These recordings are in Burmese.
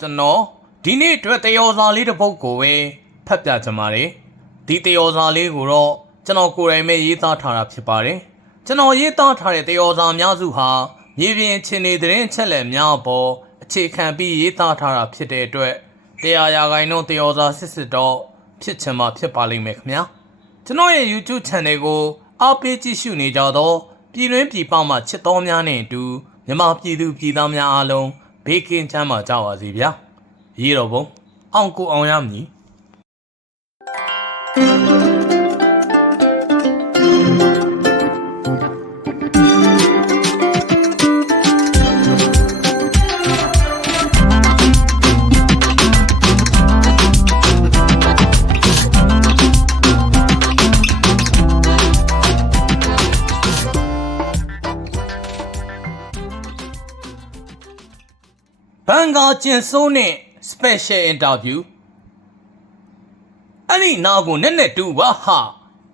ကျွန်တော်ဒီနေ့အတွက်တယောစာလေးတစ်ပုဒ်ကိုပဲဖတ်ပြချင်ပါတယ်ဒီတယောစာလေးကိုတော့ကျွန်တော်ကိုယ်တိုင်ပဲရေးသားထားတာဖြစ်ပါတယ်ကျွန်တော်ရေးသားထားတဲ့တယောစာအများစုဟာမြေပြင်အခြေအနေသတင်းအချက်အလက်များအပေါ်အခြေခံပြီးရေးသားထားတာဖြစ်တဲ့အတွက်တရားရာဂိုင်းတော့တယောစာစစ်စစ်တော့ဖြစ်ချင်မှဖြစ်ပါလိမ့်မယ်ခင်ဗျာကျွန်တော်ရဲ့ YouTube channel ကိုအားပေးကြည့်ရှုနေကြတော့ပြည်တွင်းပြည်ပမှချစ်တော်များနဲ့အတူမြန်မာပြည်သူပြည်သားများအားလုံး ဘေးကင်းချမ်းသာကြပါစေဗျာရေတော်ဘုံအောင်ကိုအောင်ရမည် န်ကာကျင်စိုးနဲ့ special interview အဲ့ဒီနာကိုနဲ့နဲ့တူပါဟာ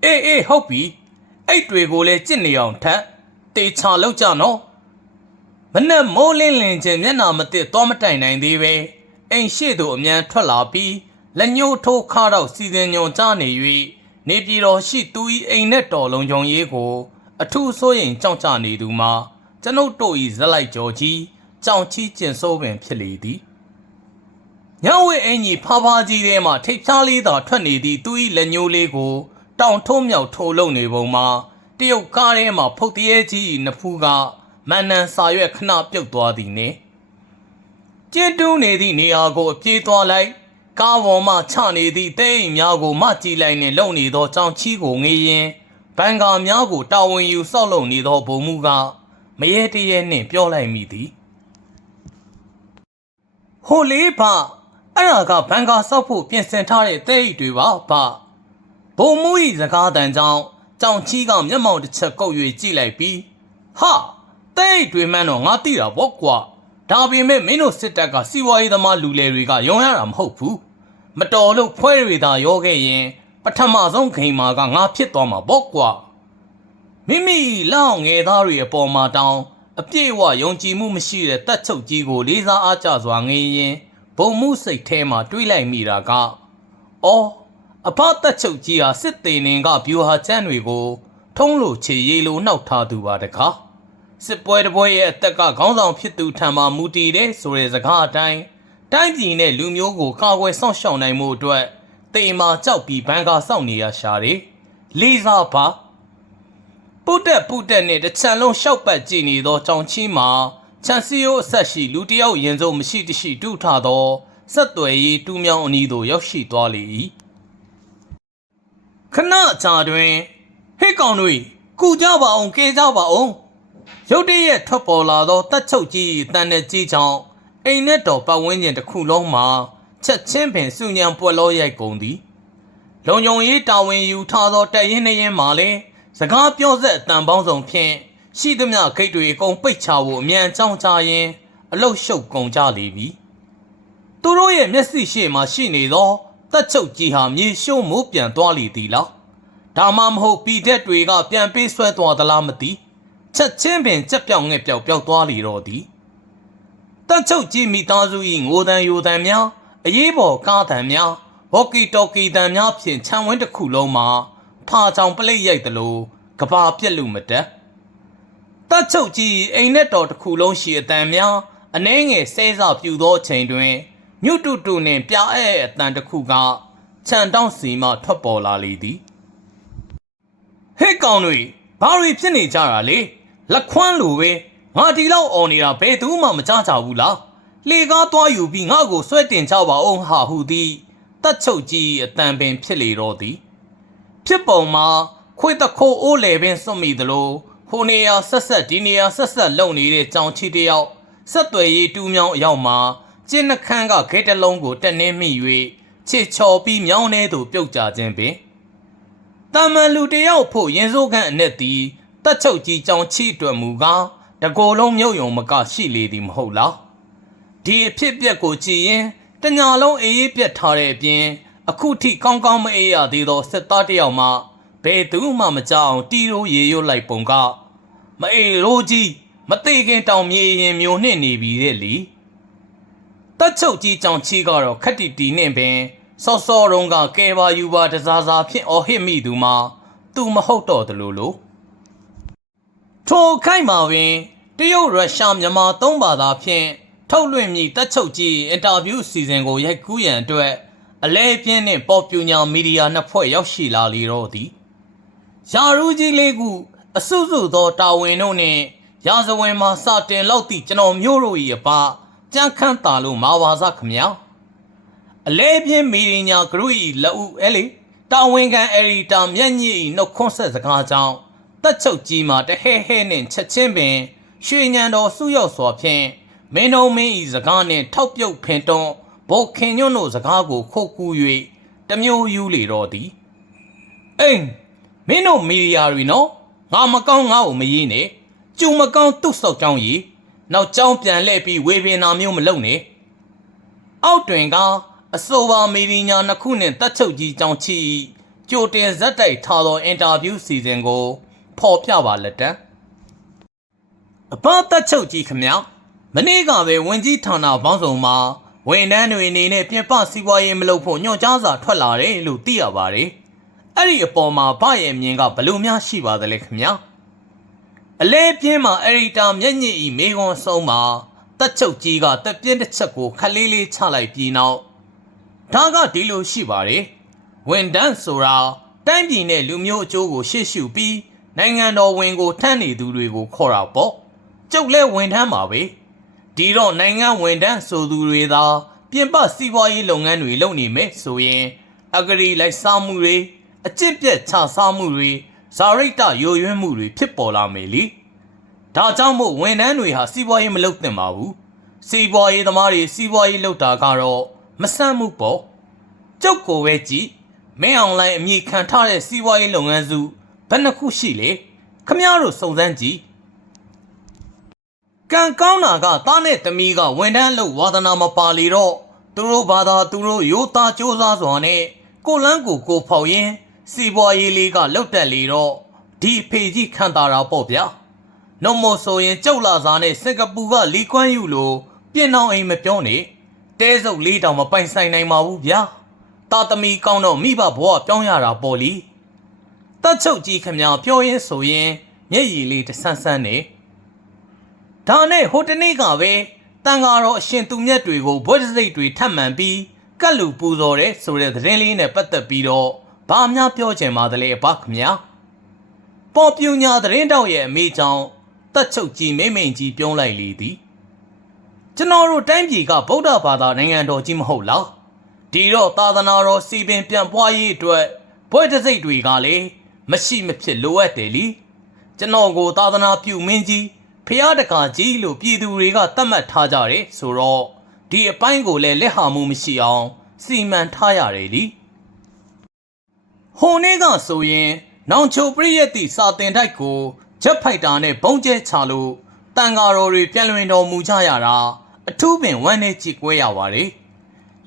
အေးအေးဟုတ်ပြီအဲ့တွေကိုလည်းကြစ်နေအောင်ထပ်တေချာလောက်ကြနော်မနဲ့မိုးလင်းလင်းချင်းမျက်နာမတစ်တော့မတိုင်နိုင်သေးပဲအိမ်ရှိသူအမြန်ထွက်လာပြီးလက်ညှိုးထိုးခါတော့စီစဉ်ညွန်ကြားနေ၍နေပြည်တော်ရှိသူဤအိမ်နဲ့တော်လုံးုံရေးကို အထူးဆိုရင်ကြောက်ကြနေသူမှာကျွန်ုပ်တို့ဤဇက်လိုက်ကြော်ကြီး ကြောင်ချီကျင်စိုးပင်ဖြစ်လေသည်ညဝဲအင်ကြီးဖားဖားကြီးထဲမှထိပ်ဖြားလေးသာထွက်နေသည့်သူ၏လက်ညှိုးလေးကို တောင်ထုံးမြောက်ထိုးလုံနေပုံမှာတရုတ်ကားထဲမှဖုတ်တရေကြီး၏နဖူးကမန်နန်စာရွက်ခဏပြုတ်သွားသည်နှင့်ကျင်းတူးနေသည့်နေရာကိုအပြေးသွားလိုက်ကားပေါ်မှချနေသည့်တဲအိမ်များကိုမကြည့်လိုက်နှင့်လုံနေသောကြောင်ချီကိုငေးရင်ဘန်ကာများကိုတာဝန်ယူဆောက်လုပ်နေသောဘုံမူကမရေတရေနှင့်ပြောလိုက်မိသည် ဟိုလေးဖအဲ့ဒါကဘန်ကာဆောက်ဖို့ပြင်ဆင်ထားတဲ့တဲ့အိတ်တွေပါဖဘုံမူဤစကားတန်ကြောင့်ကြောင်ချီကမျက်မှောင်တစ်ချက်ကုပ်၍ကြည့်လိုက်ပြီးဟာတဲ့အိတ်တွေမှန်းတော့ငါသိတာပေါ့ကွာဒါပေမဲ့မင်းတို့စစ်တပ်ကစီဝါရေးသမားလူလေတွေကယုံရတာမဟုတ်ဘူးမတော်လို့ဖွဲတွေသာရောခဲ့ရင် ပထမဆုံးဂိမ်းမာကငါဖြစ်သွားမှာပေါ့ကွာမိမိလောက်ငယ်သားတွေအပေါ်မှာတောင်း အပြည့်အဝယုံကြည်မှုမရှိတဲ့တက်ချုပ်ကြီးကိုလေးစားအားကျစွာငေးရင်ဘုံမှုစိတ်ထဲမှာတွေးလိုက်မိတာကအော်အဖတက်ချုပ်ကြီးဟာစစ်သေးနင်ကဗျူဟာချမ်းတွေကို ထုံးလို့ခြေရည်လိုနှောက်ထားသူပါတကားစစ်ပွဲတစ်ပွဲရဲ့အသက်ကခေါင်းဆောင်ဖြစ်သူထံမှမူတည်တဲ့ဆိုတဲ့စကားအတိုင်းတိုင်းပြည်နဲ့လူမျိုးကိုကာကွယ်စောင့်ရှောက်နိုင်မှုအတွက်တေမာကြောက်ပြီးဘန်ကာစောင့်နေရရှာတယ်လေးစားပါ ပုတ်တက်ပုတ်တက်နဲ့တစ်ချံလုံးရှောက်ပတ်ကြည့်နေသောကြောင်ချင်းမှာချန်စီယိုအဆက်ရှိလူတစ်ယောက်ရင်စုံမရှိတရှိတူထသောဆက်သွယ်ရေးတူးမြောင်းအနီးသို့ရောက်ရှိသွားလေ၏ခဏကြာတွင်ဟေ့ကောင်တို့ကူကြပါအောင်ကဲကြပါအောင်ရုတ်တရက်ထွက်ပေါ်လာသောတက်ချုပ်ကြီး၏တန်တဲ့ကြီးချောင်းအိမ်နဲ့တော်ပတ်ဝန်းကျင်တစ်ခုလုံးမှာချက်ချင်းပင်စုညံပွက်လို့ရိုက်ကုန်သည်လုံုံရေးတာဝန်ယူထားသောတပ်ရင်းနှရင်မှလည်း စကားပြောဆက်အတန်ပေါင်းစုံဖြင့်ရှိသမျှဂိတ်တွေအကုန်ပိတ်ချဖို့အမြန်ကြောင်းချရင်းအလုတ်ရှုပ်ကုန်ကြလေပြီသူတို့ရဲ့မျက်စိရှေ့မှာရှိနေသောတက်ချုပ်ကြီးဟာမြေရှုံးမိုးပြန်သွားလေသည်လားဒါမှမဟုတ်ပီတက်တွေကပြန်ပေးဆွဲသွားသလားမသိချက်ချင်းပင်ကြက်ပြောင်ငှက်ပြောက်ပြောက်သွားလေတော့သည်တက်ချုပ်ကြီးမိသားစု၏ငိုတန်ယိုတန်များအရေးပေါ်ကားတန်များဝေါ်ကီတော်ကီတန်များဖြင့်ခြံဝင်းတစ်ခုလုံးမှာ ဖာချောင်ပလိတ်ရိုက်သလိုကဘာပြက်လို့မတက်တက်ချုပ်ကြီး၏အိမ်နဲ့တော်တစ်ခုလုံးရှိအတန်များအနှဲငယ်ဆဲစာပြူသောအချိန်တွင်ညွတ်တူတူနှင့်ပြားအဲအတန်တစ်ခုကခြံတောင်းစီမှထွက်ပေါ်လာလေသည်ဟဲ့ကောင်တွေဘာတွေဖြစ်နေကြတာလေလက်ခွန်းလိုပဲငါဒီလောက်អော်နေတာဘယ်သူမှမကြားကြဘူးလားလေကားသွားယူပြီးငါ့ကိုဆွဲတင်ကြပါအောင်ဟာဟုသည်တက်ချုပ်ကြီးအတန်ပင်ဖြစ်လေတော့သည် ဖြစ်ပုံမှာခွေးတခိုးအိုးလေပင်စွန့်မိသလိုဟိုနေရာဆက်ဆက်ဒီနေရာဆက်ဆက်လုံနေတဲ့ကြောင်ချီတယောက်ဆက်သွယ်ရေးတူးမြောင်းအရောက်မှာကျင်းနှခမ်းကဂိတ်တစ်လုံးကိုတက်နှင်းမိ၍ချစ်ချော်ပြီးမြောင်းထဲသို့ပြုတ်ကျခြင်းပင်တာမန်လူတစ်ယောက်ဖို့ရင်စိုးခန့်အနဲ့သည်တက်ချုပ်ကြီးကြောင်ချီအတွက်မူကားတကိုယ်လုံးမြုပ်ယုံမကရှိလေသည်မဟုတ်လားဒီအဖြစ်အပျက်ကိုကြည့်ရင်တညာလုံးအေးအေးပြက်ထားတဲ့အပြင် အခုထိကောင်းကောင်းမအေးရသေးသောစစ်သားတစ်ယောက်မှဘယ်သူမှမကြောက်အောင်တီရိုးရေရွတ်လိုက်ပုံကမအေးရိုးကြီးမသေးခင်တောင်မြေရင်မျိုးနှင့်နေပြီတဲ့လီတက်ချုပ်ကြီးကြောင့်ချီကတော့ခက်တီတီနဲ့ပင်စောစောတုံးကကဲပါယူပါတစားစားဖြင့်အော်ဟစ်မိသူမှာသူမဟုတ်တော့တယ်လို့လို့ထိုခိုက်မှာပင်တရုတ်ရုရှားမြန်မာသုံးဘာသာဖြင့်ထုတ်လွှင့်မည်တက်ချုပ်ကြီးအင်တာဗျူးအစီအစဉ်ကိုရိုက်ကူးရန်အတွက် အလဲပြင်းနှင့်ပေါ်ပြူညာမီဒီယာနှစ်ဖွဲ့ရောက်ရှိလာလေတော့သည်ယာရူးကြီးလေးခုအစုစုသောတာဝန်တို့နှင့်ရာဇဝင်မှာစတင်လောက်သည့်ကျွန်တော်မျိုးတို့၏အပကြမ်းခန့်တာလို့မာပါစခမညာအလဲပြင်းမီဒီညာဂရု၏လက်ဦးအဲလေတာဝန်ခံအရီတာမျက်ညည်၏နှုတ်ခွန်းဆက်စကားကြောင့်တက်ချုပ်ကြီးမှာတဟဲဟဲနှင့်ချက်ချင်းပင်ရွှေညံတော်စုရောက်စွာဖြင့်မင်းတော်မင်း၏စကားနှင့်ထောက်ပြုတ်ဖင်တွန်း ဘောခင်ညွန့်တို့စကားကိုခုတ်ကူ၍တမျိုးယူလေတော့သည်အိမ်မင်းတို့မီဒီယာတွေနော်ငါမကောင်းငါ့ကိုမရေးနဲ့ကျုံမကောင်းသူ့ဆောက်ကြောင်းကြီးနောက်ကြောင်းပြန်လှည့်ပြီးဝေပင်နာမျိုးမလုပ်နဲ့အောက်တွင်ကအဆိုပါမီဒီယာနှစ်ခုနဲ့တက်ချုပ်ကြီးကြောင်းချီကြိုတင်ဇက်တိုက်ထားသောအင်တာဗျူးစီစဉ်ကိုဖော်ပြပါလက်တံအပတက်ချုပ်ကြီးခမမနေ့ကပဲဝင်ကြီးဌာနဘောင်းဆောင်မှာ ဝန်ထမ်းတွေအနေနဲ့ပြင်ပစီးပွားရေးမလုပ်ဖို့ညွှန်ကြားစာထွက်လာတယ်လို့သိရပါတယ်အဲ့ဒီအပေါ်မှာဗရဲ့အမြင်ကဘလို့များရှိပါသလဲခင်ဗျာအလဲပြင်းမှာအရီတာမျက်ညစ်ဤမေခွန်ဆုံးမှာတက်ချုပ်ကြီးကတက်ပြင်းတစ်ချက်ကိုခက်လေးလေးချလိုက်ပြီးနောက်ဒါကဒီလိုရှိပါတယ်ဝန်တန်းဆိုတာတိုင်းပြည်နဲ့လူမျိုးအကျိုးကိုရှေ့ရှုပြီးနိုင်ငံတော်ဝင်ကိုထမ်းနေသူတွေကိုခေါ်တာပေါ့ကျုပ်လဲဝန်ထမ်းပါပဲ ဒီတော့နိုင်ငံဝန်ထမ်းဆိုသူတွေသာပြင်ပစီးပွားရေးလုပ်ငန်းတွေလုပ်နေမယ်ဆိုရင် အဂရီလိုက်စားမှုတွေအကျင့်ပြတ်ချစားမှုတွေဇာရိတယိုယွင်းမှုတွေဖြစ်ပေါ်လာမယ်လေဒါကြောင့်မို့ဝန်ထမ်းတွေဟာစီးပွားရေးမလုပ်သင့်ပါဘူးစီးပွားရေးသမားတွေစီးပွားရေးလုပ်တာကတော့မဆန့်မှုပေါ့ကျုပ်ကိုပဲကြည့်မင်းအွန်လိုင်းအမိခံထားတဲ့စီးပွားရေးလုပ်ငန်းစုဘယ်နှခုရှိလဲခမည်းတော်စုံစမ်းကြည့် ကံကောင်းတာကသားနဲ့သမီးကဝန်ထမ်းလုပ်ဝါသနာမပါလေတော့သူတို့ဘာသာသူတို့ရိုးသားကြိုးစားစွာနဲ့ကိုလန်းကိုကိုဖောက်ရင်းစီပွားရေးလေးကလှုပ်တက်လေတော့ဒီအဖေကြီးခံတာတာပေါ့ဗျာနှုတ်မို့ဆိုရင်ကြောက်လာစားနဲ့စင်ကာပူကလီကွမ်းယူလို့ပြင်အောင်အိမ်မပြောနဲ့တဲစုပ်လေးတောင်မပိုင်ဆိုင်နိုင်ပါဘူးဗျာတာသမီကောင်းတော့မိဘဘဝပြောင်းရတာပေါ့လीတက်ချုပ်ကြီးခမပြောရင်းဆိုရင်မျက်ရည်လေးတဆန်းဆန်းနေ ဒါနဲ့ဟိုတနေ့ကပဲတန်ဃာတော်အရှင်သူမြတ်တွေကိုဘွဲ့စိတ်တွေထပ်မှန်ပြီးကတ်လူပူဇော်တဲ့ဆိုတဲ့သတင်းလေးနဲ့ပတ်သက်ပြီးတော့ဘာများပြောချင်ပါသလဲအဘခမညာပေါ်ပြူညာသတင်းတောက်ရဲ့အမေကြောင့်တက်ချုပ်ကြီးမိမ့်မိန်ကြီးပြုံးလိုက်လေသည်ကျွန်တော်တို့တိုင်းပြည်ကဗုဒ္ဓဘာသာနိုင်ငံတော်ကြီးမဟုတ်လားဒီတော့သာသနာတော်စီပင်ပြန်ပွားရေးအတွက်ဘွဲ့တစိတ်တွေကလည်းမရှိမဖြစ်လိုအပ်တယ်လीကျွန်တော်ကိုသာသနာပြုမင်းကြီး ဖျားတကာကြီးလို့ပြည်သူတွေကသတ်မှတ်ထားကြတယ်ဆိုတော့ဒီအပိုင်းကိုလည်းလက်ဟာမှုမရှိအောင် စီမံထားရတယ်လीဟိုနေ့ကဆိုရင် နောင်ချိုပရိယတ်တိစာတင်တိုက်ကိုဂျက်ဖိုက်တာနဲ့ဘုံကျဲချလို့တန်ဃာတော်တွေပြန်လွင်တော်မူကြရတာအထူးပင်ဝမ်းနေကြည့်ကွဲရပါတယ်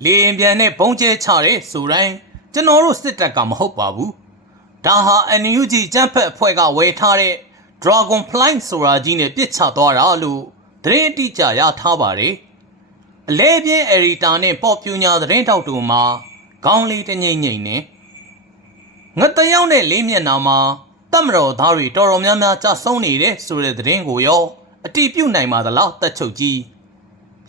လေရင်ပြန်နဲ့ဘုံကျဲချတဲ့ဆိုတိုင်းကျွန်တော်တို့စစ်တပ်ကမဟုတ်ပါဘူးဒါဟာ NUG ကျန်းဖက်အဖွဲ့ကဝယ်ထားတဲ့ Dragon Fly ဆိုတာကြီးနဲ့ပြစ်ချသွားတာလို့သတင်းအတိအကျရထားပါတယ်အလဲပြင်းအရီတာနဲ့ပေါ်ပြူညာသတင်းတောက်တူမှာခေါင်းလေးတငိမ့်ငိမ့်နဲ့ငတ်တယောက်နဲ့လေးမျက်နှာမှာတတ်မတော်သားတွေတော်တော်များများကြဆုံးနေတဲ့ဆိုတဲ့သတင်းကိုရောအတိပြုတ်နိုင်ပါသလားတက်ချုပ်ကြီး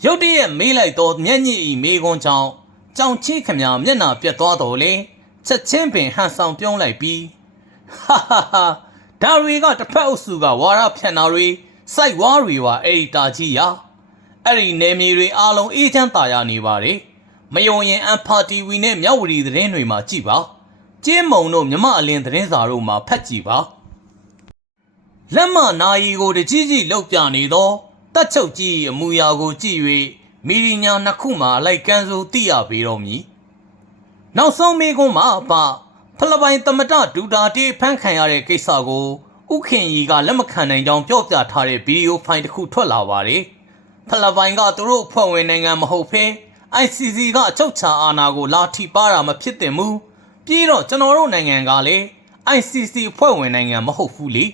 ရုတ်တရက်မေးလိုက်တော့မျက်ညစ်ဤမေခွန်းကြောင့်ကြောင်ချင်းခမမျက်နှာပြတ်သွားတော်လေချက်ချင်းပင်ဟန်ဆောင်ပြုံးလိုက်ပြီးဟာဟာဟာ ဒါတွေကတစ်ဖက်အုပ်စုကဝါရဖြန့်တာတွေစိုက်ဝါတွေပါအဲ့ဒီတာကြီးရာအဲ့ဒီနယ်မြေတွေအားလုံးအေးချမ်းသာရနေပါတယ်မယုံရင်အန်ဖာတီဗီနဲ့မြဝတီသတင်းတွေမှာကြည့်ပါကျင်းမုံတို့မြမအလင်းသတင်းစာတို့မှာဖတ်ကြည့်ပါလက်မနာယီကိုတကြီးကြီးလောက်ပြနေသောတက်ချုပ်ကြီးအမူအရာကိုကြည့်၍မီရီညာနှစ်ခုမှလိုက်ကန်းစိုးသိရပေတော်မူနောက်ဆုံးမေကွန်းမှာအပ ဖလပိုင်တမတဒူတာတေးဖမ်းခံရတဲ့ကိစ္စကိုဥခင်ကြီးကလက်မခံနိုင်ကြောင်းပြောပြထားတဲ့ဗီဒီယိုဖိုင်တစ်ခုထွက်လာပါတယ်ဖလပိုင်ကသူတို့ဖွဲ့ဝင်နိုင်ငံမဟုတ်ဖဲ ICC ကအချုပ်ချာအာဏာကိုလာထိပါတာမဖြစ်သင့်ဘူးပြီးတော့ကျွန်တော်တို့နိုင်ငံကလည်း ICC ဖွဲ့ဝင်နိုင်ငံမဟုတ်ဘူးလေ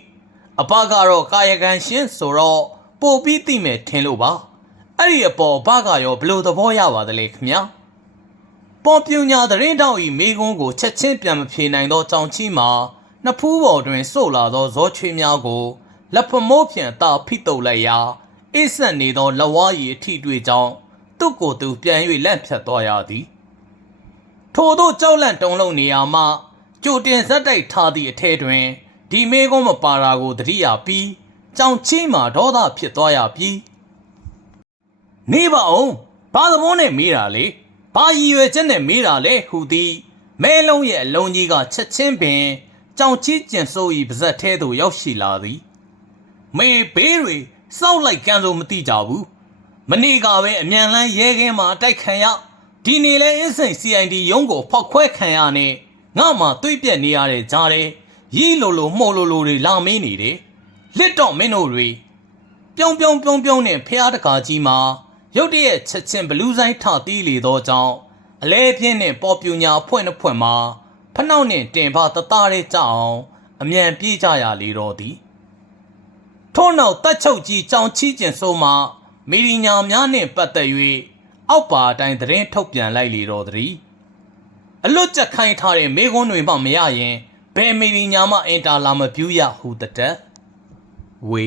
အပကတော့ကာယကံရှင်ဆိုတော့ပို့ပြီးသိမယ်ထင်လို့ပါအဲ့ဒီအပေါ်ဘာကရောဘလို့သဘောရပါသလဲခင်ဗျာ ပေါ်ပြူညာသတင်းတောက်ဤမိကုန်းကိုချက်ချင်းပြန်မဖြေနိုင်သောကြောင်ချီမှာနှစ်ဖူးပေါ်တွင်စို့လာသောဇောချွေးများကိုလက်ဖမိုးဖြင့်တာဖိတုပ်လိုက်ရာအိတ်ဆက်နေသောလက်ဝါးရည်အထိတွေ့ကြောင်းသူ့ကိုယ်သူပြန်၍လန့်ဖြတ်သွားရသည်ထို့သောကြောက်လန့်တုံးလုံးနေရာမှကြိုတင်ဇက်တိုက်ထားသည့်အထဲတွင်ဒီမေကုန်းမပါတာကိုသတိရပြီးကြောင်ချီမှဒေါသဖြစ်သွားရပြီးနေပါအောင်ဘာသဘောနဲ့မေးတာလေ ဘာရည်ရွယ်ချက်နဲ့မေးတာလဲဟူသည်မဲလုံးရဲ့အလုံးကြီးကချက်ချင်းပင်ကြောင်ချီကျင်စိုး၏ပါဇက်ထဲသို့ရောက်ရှိလာသည်မေဘေးတွေစောက်လိုက်ကန်းဆိုမသိကြဘူးမနေ့ကပဲအမြန်လန်းရဲခင်းမှာအတိုက်ခံရဒီနေ့လဲအင်းစိန် CID ရုံးကိုဖောက်ခွဲခံရနဲ့ငါမှတွေးပြက်နေရတဲ့ကြားတယ်ရီးလိုလိုမှုံလိုလိုတွေလာမင်းနေတယ်လစ်တော့မင်းတို့တွေပြုံးပြုံးပြုံးပြုံးနဲ့ဖះတကာကြီးမှာ ရုတ်တရက်ချက်ချင်းဘလူးဆိုင်ထတီးလေသောကြောင့်အလဲပြင်းနဲ့ပေါ်ပြူညာဖွင့်နှဖွင့်မှာဖနှောက်နဲ့တင်ဖတသားရဲကြအောင်အမြန်ပြေးကြရလေတော့သည်ထို့နောက်တက်ချုပ်ကြီးကြောင်ချီကျင်ဆိုမှမီဒီညာများနှင့်ပတ်သက်၍အောက်ပါအတိုင်းသတင်းထုတ်ပြန်လိုက်လေတော့သည်အလွတ်ကျက်ခိုင်းထားတဲ့မေကွန်းတွေမှမရရင်ဘယ်မီဒီညာမှအင်တာလာမပြူးရဟုတတက်ဝေ